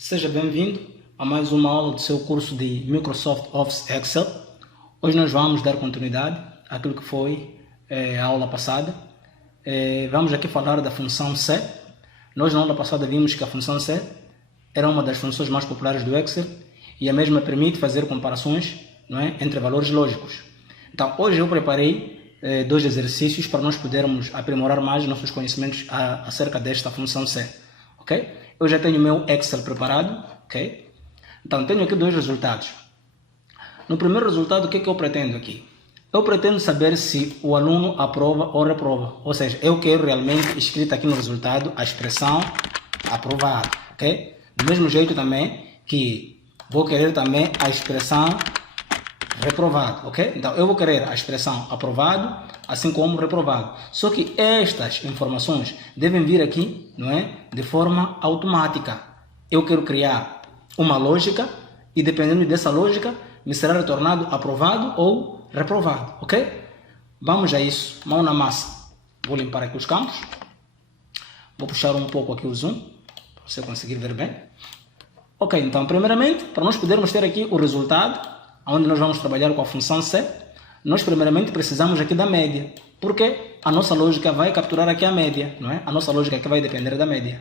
Seja bem-vindo a mais uma aula do seu curso de Microsoft Office Excel. Hoje nós vamos dar continuidade àquilo que foi a aula passada. Vamos aqui falar da função C. Nós na aula passada vimos que a função C era uma das funções mais populares do Excel e a mesma permite fazer comparações, não é, entre valores lógicos. Então hoje eu preparei dois exercícios para nós podermos aprimorar mais nossos conhecimentos acerca desta função C. Ok? Eu já tenho o meu Excel preparado, ok? Então, tenho aqui dois resultados. No primeiro resultado, o que eu pretendo aqui? Eu pretendo saber se o aluno aprova ou reprova. Ou seja, eu quero realmente escrito aqui no resultado a expressão aprovado, ok? Do mesmo jeito também que vou querer também a expressão reprovado, ok? Então, eu vou querer a expressão aprovado, assim como reprovado. Só que estas informações devem vir aqui, não é? De forma automática. Eu quero criar uma lógica e dependendo dessa lógica, me será retornado aprovado ou reprovado, ok? Vamos a isso. Mão na massa. Vou limpar aqui os campos. Vou puxar um pouco aqui o zoom, para você conseguir ver bem. Ok, então, primeiramente, para nós podermos ter aqui o resultado, onde nós vamos trabalhar com a função C, nós primeiramente precisamos aqui da média, porque a nossa lógica vai capturar aqui a média, não é? A nossa lógica aqui vai depender da média.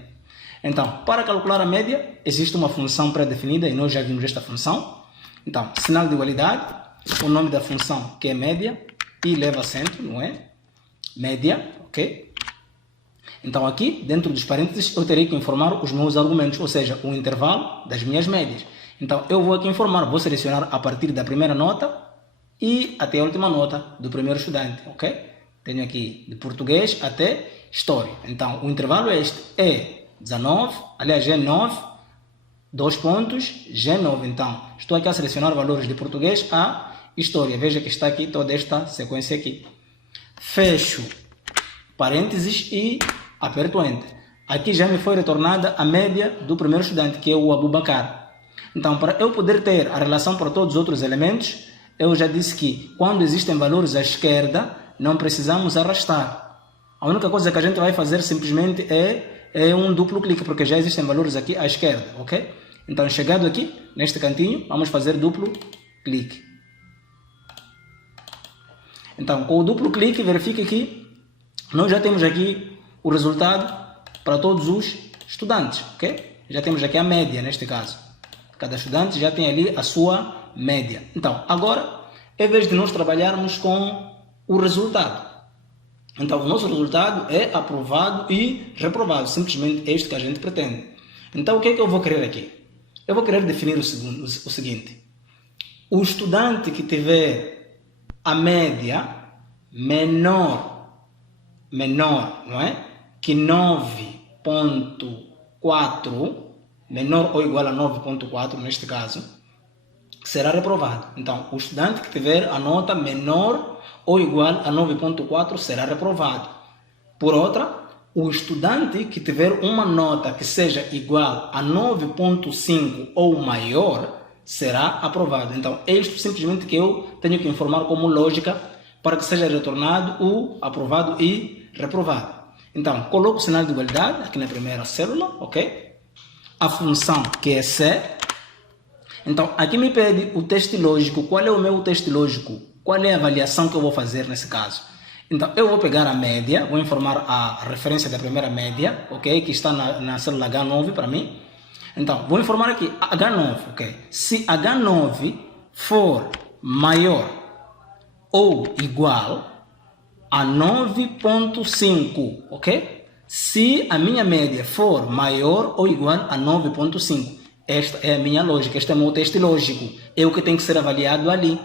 Então, para calcular a média, existe uma função pré-definida e nós já vimos esta função. Então, sinal de igualdade, o nome da função que é média, e leva acento, não é? Média, ok? Então aqui, dentro dos parênteses, eu terei que informar os meus argumentos, ou seja, o intervalo das minhas médias. Então, eu vou aqui informar, vou selecionar a partir da primeira nota e até a última nota do primeiro estudante, ok? Tenho aqui de português até história. Então, o intervalo é este, é 19, aliás, é 9, 2 pontos, G9. Então, estou aqui a selecionar valores de português a história. Veja que está aqui toda esta sequência aqui. Fecho parênteses e aperto Enter. Aqui já me foi retornada a média do primeiro estudante, que é o Abubakar. Então, para eu poder ter a relação para todos os outros elementos, eu já disse que quando existem valores à esquerda, não precisamos arrastar. A única coisa que a gente vai fazer simplesmente é um duplo clique, porque já existem valores aqui à esquerda, ok? Então, chegado aqui, neste cantinho, vamos fazer duplo clique. Então, com o duplo clique, verifique que nós já temos aqui o resultado para todos os estudantes, ok? Já temos aqui a média, neste caso. Cada estudante já tem ali a sua média. Então, agora, é vez de nós trabalharmos com o resultado. Então, o nosso resultado é aprovado e reprovado. Simplesmente este que a gente pretende. Então, o que é que eu vou querer aqui? Eu vou querer definir o seguinte. O estudante que tiver a média menor, não é? Que 9.4, menor ou igual a 9.4 neste caso, será reprovado. Então, o estudante que tiver a nota menor ou igual a 9.4 será reprovado. Por outra, o estudante que tiver uma nota que seja igual a 9.5 ou maior será aprovado. Então, é isto simplesmente que eu tenho que informar como lógica para que seja retornado o aprovado e reprovado. Então, coloco o sinal de igualdade aqui na primeira célula, ok? A função que é C. Então, aqui me pede o teste lógico. Qual é o meu teste lógico? Qual é a avaliação que eu vou fazer nesse caso? Então, eu vou pegar a média, vou informar a referência da primeira média, ok? Que está na célula H9 para mim. Então, vou informar aqui H9, ok? Se H9 for maior ou igual a 9.5, ok? Se a minha média for maior ou igual a 9.5, esta é a minha lógica, este é o meu teste lógico, é o que tem que ser avaliado ali.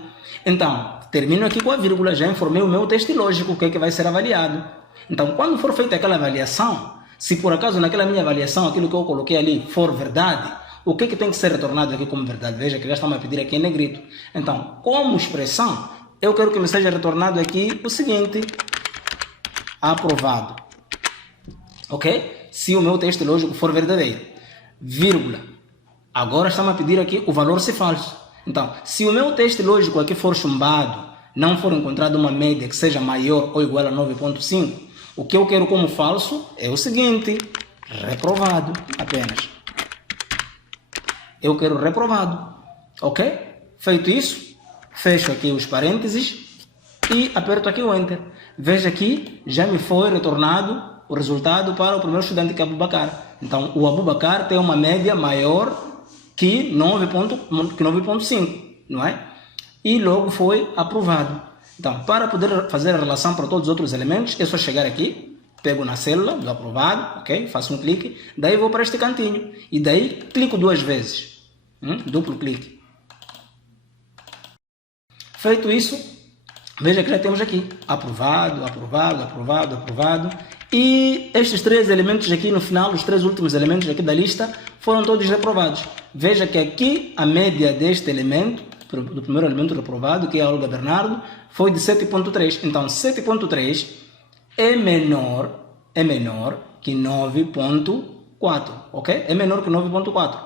Então, termino aqui com a vírgula, já informei o meu teste lógico, o que é que vai ser avaliado. Então, quando for feita aquela avaliação, se por acaso naquela minha avaliação, aquilo que eu coloquei ali for verdade, o que é que tem que ser retornado aqui como verdade? Veja que já estão a pedir aqui em negrito. Então, como expressão, eu quero que me seja retornado aqui o seguinte, aprovado. Ok? Se o meu teste lógico for verdadeiro, vírgula. Agora estamos a pedir aqui o valor se falso. Então, se o meu teste lógico aqui for chumbado, não for encontrada uma média que seja maior ou igual a 9.5, o que eu quero como falso é o seguinte, reprovado apenas. eu quero reprovado, ok? Feito isso, fecho aqui os parênteses e aperto aqui o Enter. Veja que já me foi retornado o resultado para o primeiro estudante, que é Abubakar. Então, o Abubakar tem uma média maior que 9.5, não é? E logo foi aprovado. Então, para poder fazer a relação para todos os outros elementos, é só chegar aqui, pego na célula do aprovado, ok? Faço um clique, daí vou para este cantinho e daí clico 2 vezes, duplo clique. Feito isso, veja que já temos aqui aprovado, aprovado, aprovado, aprovado. E estes 3 elementos aqui no final, os 3 últimos elementos aqui da lista, foram todos reprovados. Veja que aqui a média deste elemento, do primeiro elemento reprovado, que é a Olga Bernardo, foi de 7.3. Então 7.3 é menor que 9.4, ok? É menor que 9.4,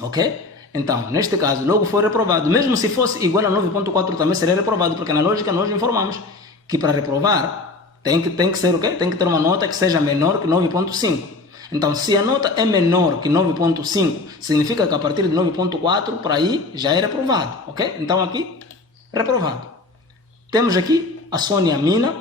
ok? Então, neste caso, logo foi reprovado. Mesmo se fosse igual a 9.4 também seria reprovado, porque na lógica nós informamos que para reprovar tem que ser o quê? Tem que ter uma nota que seja menor que 9.5. Então, se a nota é menor que 9.5, significa que a partir de 9.4 para aí já é reprovado, ok? Então aqui, reprovado. Temos aqui a Sônia Mina,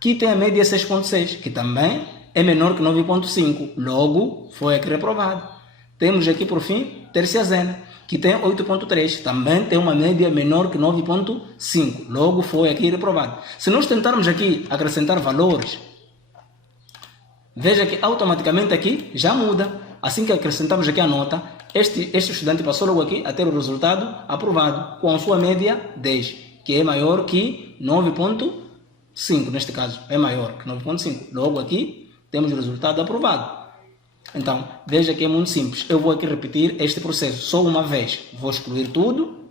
que tem a média 6.6, que também é menor que 9.5, logo foi aqui reprovado. Temos aqui, por fim, Tércia Zena, que tem 8.3, também tem uma média menor que 9.5, logo foi aqui reprovado. Se nós tentarmos aqui acrescentar valores, veja que automaticamente aqui já muda. Assim que acrescentamos aqui a nota, este estudante passou logo aqui a ter o resultado aprovado, com a sua média 10, que é maior que 9.5, neste caso, é maior que 9.5. Logo aqui temos o resultado aprovado. Então, veja que é muito simples. Eu vou aqui repetir este processo só uma vez. Vou excluir tudo,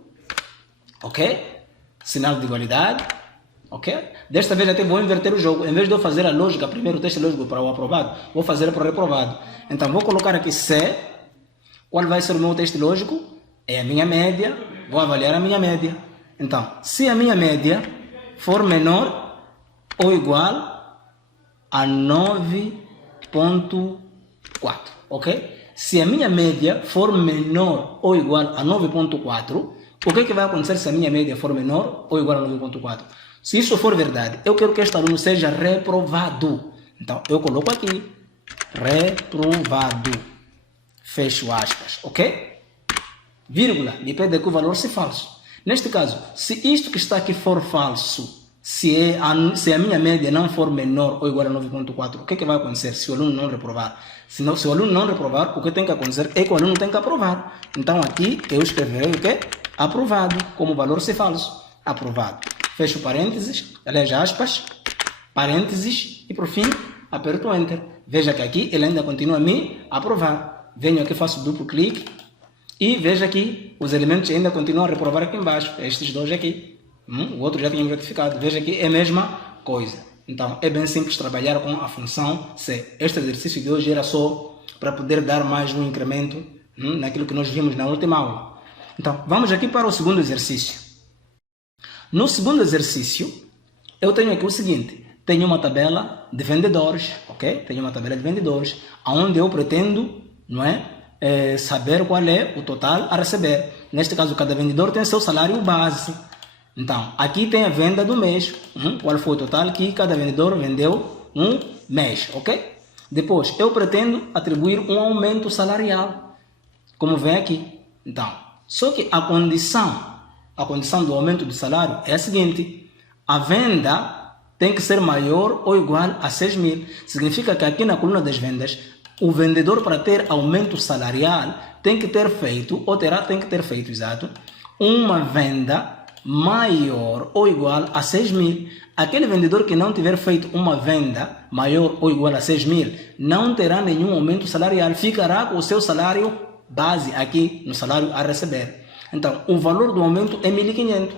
ok? Sinal de igualdade, ok? Desta vez até vou inverter o jogo. Em vez de eu fazer a lógica, primeiro o teste lógico para o aprovado, vou fazer para o reprovado. Então, vou colocar aqui C. Qual vai ser o meu teste lógico? É a minha média. Vou avaliar a minha média. Então, se a minha média for menor ou igual a 9.4, ok? Se a minha média for menor ou igual a 9.4, o que vai acontecer se a minha média for menor ou igual a 9.4? Se isso for verdade, eu quero que este aluno seja reprovado. Então, eu coloco aqui, reprovado, fecho aspas, ok? Vírgula, me pede que o valor seja falso. Neste caso, se isto que está aqui for falso, se a minha média não for menor ou igual a 9.4, o que vai acontecer se o aluno não reprovar? Se o aluno não reprovar, o que tem que acontecer é que o aluno tem que aprovar. Então aqui eu escreverei o quê? Aprovado, como valor ser falso. Aprovado. Fecho parênteses, aliás, aspas, parênteses e por fim aperto Enter. Veja que aqui ele ainda continua a me aprovar. Venho aqui, faço duplo clique e veja que os elementos ainda continuam a reprovar aqui embaixo. Estes dois aqui. O outro já tinha retificado. Veja que é a mesma coisa. Então, é bem simples trabalhar com a função C. Este exercício de hoje era só para poder dar mais um incremento naquilo que nós vimos na última aula. Então, vamos aqui para o segundo exercício. No segundo exercício, eu tenho aqui o seguinte. Tenho uma tabela de vendedores, ok? Tenho uma tabela de vendedores, onde eu pretendo, não é? Saber qual é o total a receber. Neste caso, cada vendedor tem seu salário base. Então, aqui tem a venda do mês. Qual foi o total que cada vendedor vendeu um mês, ok? Depois, eu pretendo atribuir um aumento salarial, como vem aqui. Então, só que a condição do aumento do salário é a seguinte. A venda tem que ser maior ou igual a 6.000. Significa que aqui na coluna das vendas, o vendedor, para ter aumento salarial, tem que ter feito, exato, uma venda maior ou igual a 6.000. Aquele vendedor que não tiver feito uma venda maior ou igual a 6.000 não terá nenhum aumento salarial, ficará com o seu salário base aqui no salário a receber. Então, o valor do aumento é 1.500.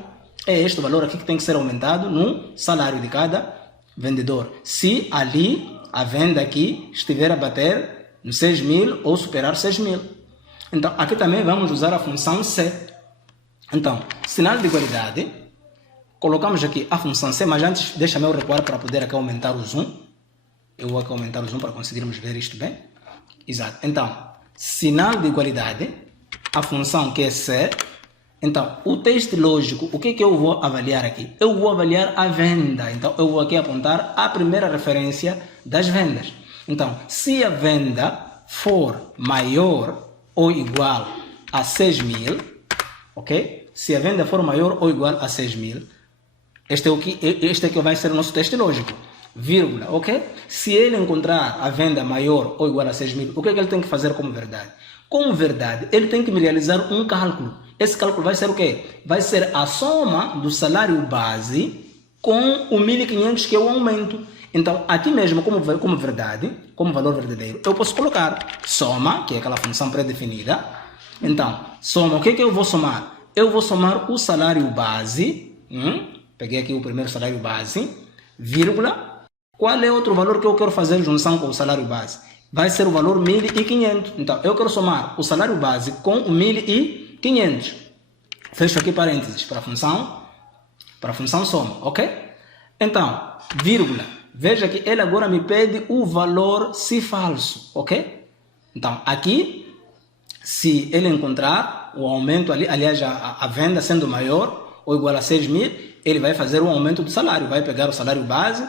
É este valor aqui que tem que ser aumentado no salário de cada vendedor. Se ali a venda aqui estiver a bater no 6.000 ou superar 6.000. Então, aqui também vamos usar a função C. Então, sinal de igualdade, colocamos aqui a função C, mas antes deixa-me eu recuar para poder aqui aumentar o zoom. Eu vou aqui aumentar o zoom para conseguirmos ver isto bem. Exato. Então, sinal de igualdade, a função que é C. Então, o teste lógico, o que eu vou avaliar aqui? Eu vou avaliar a venda. Então, eu vou aqui apontar a primeira referência das vendas. Então, se a venda for maior ou igual a 6.000, ok? Se a venda for maior ou igual a 6.000, este aqui vai ser o nosso teste lógico. Vírgula, ok? Se ele encontrar a venda maior ou igual a 6.000, o que ele tem que fazer como verdade? Como verdade, ele tem que me realizar um cálculo. Esse cálculo vai ser o quê? Vai ser a soma do salário base com o 1.500 que é o aumento. Então, aqui mesmo, como verdade, como valor verdadeiro, eu posso colocar soma, que é aquela função pré-definida. Então, soma, o que eu vou somar? Eu vou somar o salário base, peguei aqui o primeiro salário base, vírgula, qual é outro valor que eu quero fazer junção com o salário base? Vai ser o valor 1.500. Então, eu quero somar o salário base com o 1.500. Fecho aqui parênteses para a função soma, ok? Então, vírgula, veja que ele agora me pede o valor se falso, ok? Então, aqui, se ele encontrar o aumento, aliás, a venda sendo maior ou igual a 6.000, ele vai fazer um aumento do salário, vai pegar o salário base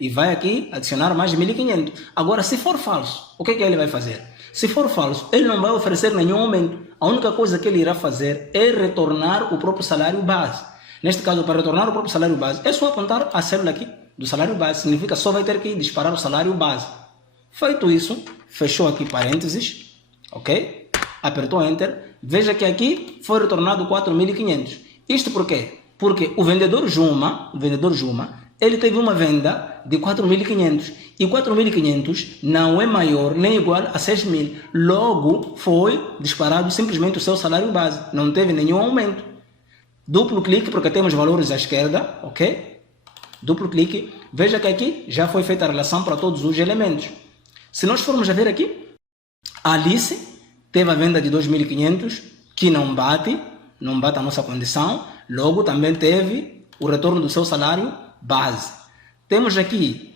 e vai aqui adicionar mais de 1.500. Agora, se for falso, o que ele vai fazer? Se for falso, ele não vai oferecer nenhum aumento. A única coisa que ele irá fazer é retornar o próprio salário base. Neste caso, para retornar o próprio salário base, é só apontar a célula aqui do salário base. Significa só vai ter que disparar o salário base. Feito isso, fechou aqui parênteses, ok? Apertou Enter. Veja que aqui foi retornado 4.500. Isto por quê? Porque o vendedor Juma, ele teve uma venda de 4.500 e 4.500 não é maior nem igual a 6.000. Logo, foi disparado simplesmente o seu salário base. Não teve nenhum aumento. Duplo clique, porque temos valores à esquerda, ok? Duplo clique. Veja que aqui já foi feita a relação para todos os elementos. Se nós formos a ver aqui, a Alice teve a venda de 2.500, que não bate a nossa condição. Logo, também teve o retorno do seu salário base. Temos aqui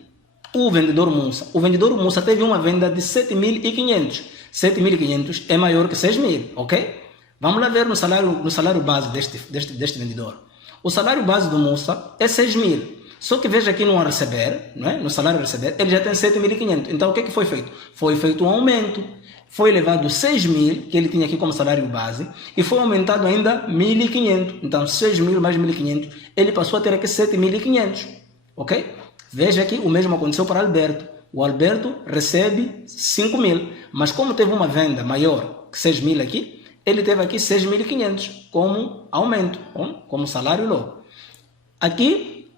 o vendedor Musa. O vendedor Musa teve uma venda de 7.500. 7.500 é maior que 6.000, ok? Vamos lá ver no salário base deste vendedor. O salário base do Musa é 6.000. Só que veja aqui no receber, não é? No salário a receber, ele já tem 7.500. Então, o que foi feito? Foi feito um aumento. Foi elevado 6.000, que ele tinha aqui como salário base, e foi aumentado ainda 1.500. Então, 6.000 mais 1.500, ele passou a ter aqui 7.500. Ok? Veja que o mesmo aconteceu para Alberto. O Alberto recebe 5.000, mas como teve uma venda maior que 6.000 aqui, ele teve aqui 6.500 como aumento, como salário logo. Aqui,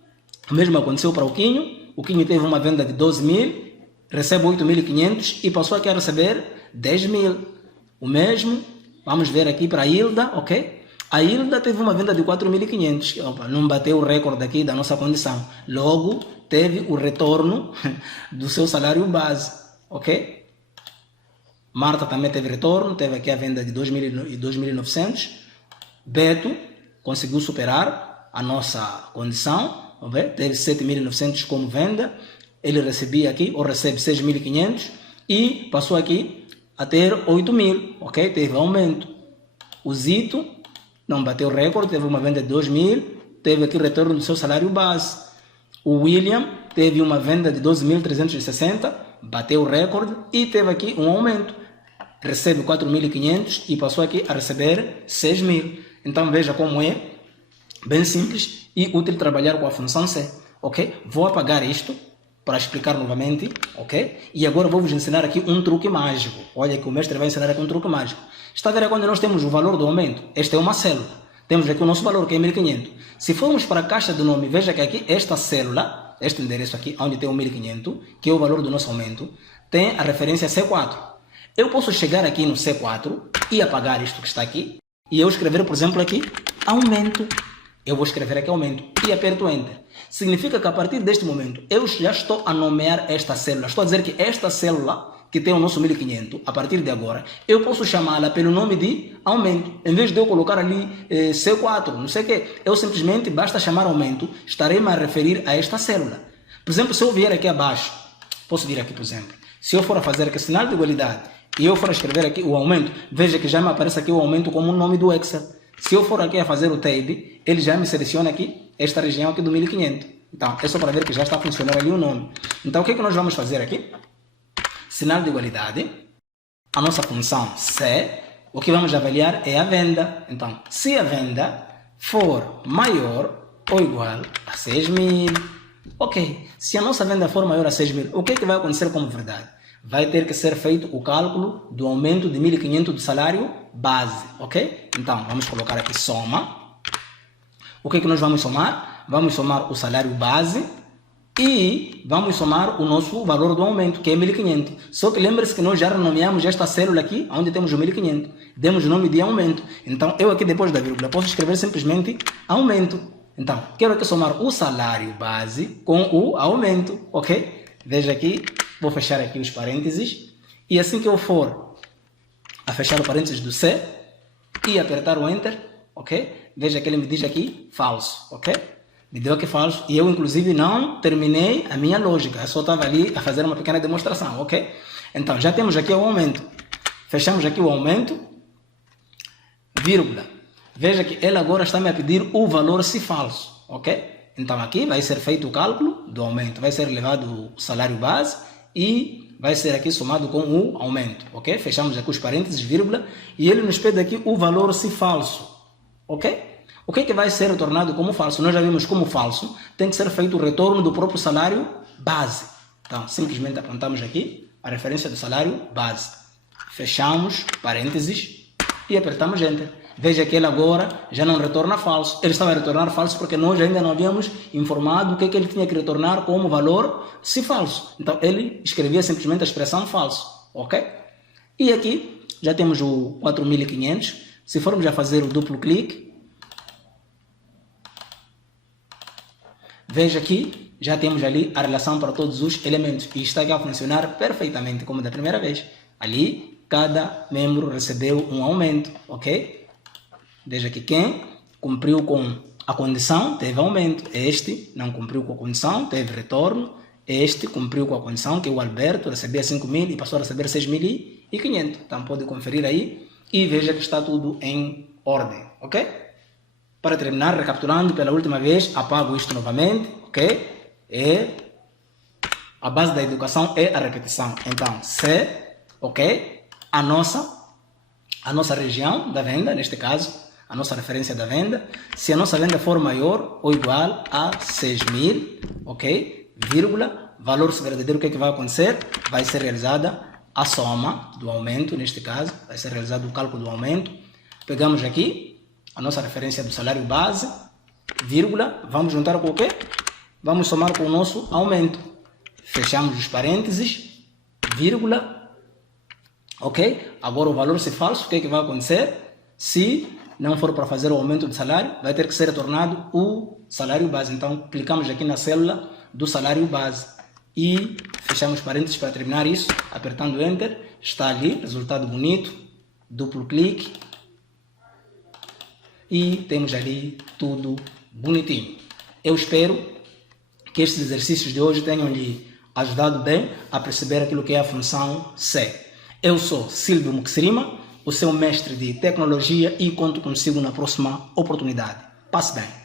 o mesmo aconteceu para o Quinho. O Quinho teve uma venda de 12.000, recebe 8.500 e passou aqui a receber 10.000. O mesmo, vamos ver aqui para a Hilda, ok? A Hilda teve uma venda de 4.500, não bateu o recorde aqui da nossa condição. Logo, teve o retorno do seu salário base, ok? Marta também teve retorno, teve aqui a venda de 2.900. Beto conseguiu superar a nossa condição, teve 7.900 como venda. Ele recebia aqui, ou recebe 6.500 e passou aqui a ter 8.000, ok? Teve aumento. O Zito não bateu recorde, teve uma venda de 2.000, teve aqui retorno do seu salário base. O William teve uma venda de 12.360, bateu o recorde e teve aqui um aumento. Recebe 4.500 e passou aqui a receber 6.000. Então veja como é bem simples e útil trabalhar com a função C, ok? Vou apagar isto para explicar novamente, ok? E agora vou vos ensinar aqui um truque mágico. Olha que o mestre vai ensinar aqui um truque mágico. Está a ver quando nós temos o valor do aumento? Esta é uma célula. Temos aqui o nosso valor, que é 1.500. Se formos para a caixa de nome, veja que aqui esta célula, este endereço aqui, onde tem o 1.500, que é o valor do nosso aumento, tem a referência C4. Eu posso chegar aqui no C4 e apagar isto que está aqui, e eu escrever, por exemplo, aqui, aumento. Eu vou escrever aqui aumento e aperto Enter. Significa que a partir deste momento, eu já estou a nomear esta célula. Estou a dizer que esta célula, que tem o nosso 1.500, a partir de agora, eu posso chamá-la pelo nome de aumento. Em vez de eu colocar ali C4, não sei o quê, eu simplesmente, basta chamar aumento, estarei a referir a esta célula. Por exemplo, se eu vier aqui abaixo, posso vir aqui, por exemplo, se eu for a fazer aqui sinal de igualdade e eu for escrever aqui o aumento, veja que já me aparece aqui o aumento como o nome do Excel. Se eu for aqui a fazer o tab, ele já me seleciona aqui esta região aqui do 1500. Então, é só para ver que já está a funcionar ali o nome. Então, o que é que nós vamos fazer aqui? Sinal de igualdade. A nossa função C, o que vamos avaliar é a venda. Então, se a venda for maior ou igual a 6.000, ok. Se a nossa venda for maior a 6.000, o que é que vai acontecer como verdade? Vai ter que ser feito o cálculo do aumento de 1.500 do salário base, ok? Então, vamos colocar aqui soma. O que é que nós vamos somar? Vamos somar o salário base e vamos somar o nosso valor do aumento, que é 1.500. Só que lembre-se que nós já renomeamos esta célula aqui, onde temos o 1.500. Demos o nome de aumento. Então, eu aqui depois da vírgula posso escrever simplesmente aumento. Então, quero aqui somar o salário base com o aumento, ok? Veja aqui, vou fechar aqui os parênteses. E assim que eu for a fechar o parênteses do C e apertar o Enter, ok? Veja que ele me diz aqui falso, ok? Me deu aqui falso e eu, inclusive, não terminei a minha lógica. Eu só estava ali a fazer uma pequena demonstração, ok? Então, já temos aqui o aumento. Fechamos aqui o aumento, vírgula. Veja que ele agora está me a pedir o valor se falso, ok? Então, aqui vai ser feito o cálculo do aumento. Vai ser levado o salário base e vai ser aqui somado com o aumento, ok? Fechamos aqui os parênteses, vírgula. E ele nos pede aqui o valor se falso, ok? O que é que vai ser retornado como falso? Nós já vimos como falso tem que ser feito o retorno do próprio salário base. Então, simplesmente apontamos aqui a referência do salário base. Fechamos parênteses e apertamos Enter. Veja que ele agora já não retorna falso. Ele estava a retornar falso porque nós ainda não havíamos informado o que é que ele tinha que retornar como valor se falso. Então, ele escrevia simplesmente a expressão falso, ok? E aqui já temos o 4.500. Se formos a fazer o duplo clique, veja que já temos ali a relação para todos os elementos e está aqui a funcionar perfeitamente como da primeira vez. Ali, cada membro recebeu um aumento, ok? Veja que quem cumpriu com a condição teve aumento. Este não cumpriu com a condição, teve retorno. Este cumpriu com a condição, que o Alberto recebia 5.000 e passou a receber 6.500. Então pode conferir aí e veja que está tudo em ordem, ok? Para terminar, recapitulando pela última vez, apago isto novamente, ok? A base da educação é a repetição. Então, C, ok? A nossa região da venda, neste caso, a nossa referência da venda. Se a nossa venda for maior ou igual a 6.000, ok? Vírgula, valor verdadeiro, o que é que vai acontecer? Vai ser realizada a soma do aumento, neste caso, vai ser realizado o cálculo do aumento. Pegamos aqui a nossa referência do salário base, vírgula, vamos juntar com o quê? Vamos somar com o nosso aumento. Fechamos os parênteses, vírgula, ok? Agora o valor se falso, o que é que vai acontecer? Se não for para fazer o aumento de salário, vai ter que ser retornado o salário base. Então, clicamos aqui na célula do salário base e fechamos parênteses para terminar isso, apertando Enter. Está ali, resultado bonito, duplo clique e temos ali tudo bonitinho. Eu espero que estes exercícios de hoje tenham lhe ajudado bem a perceber aquilo que é a função C. Eu sou Silvio Muxirima, o seu mestre de tecnologia, e conto consigo na próxima oportunidade. Passe bem.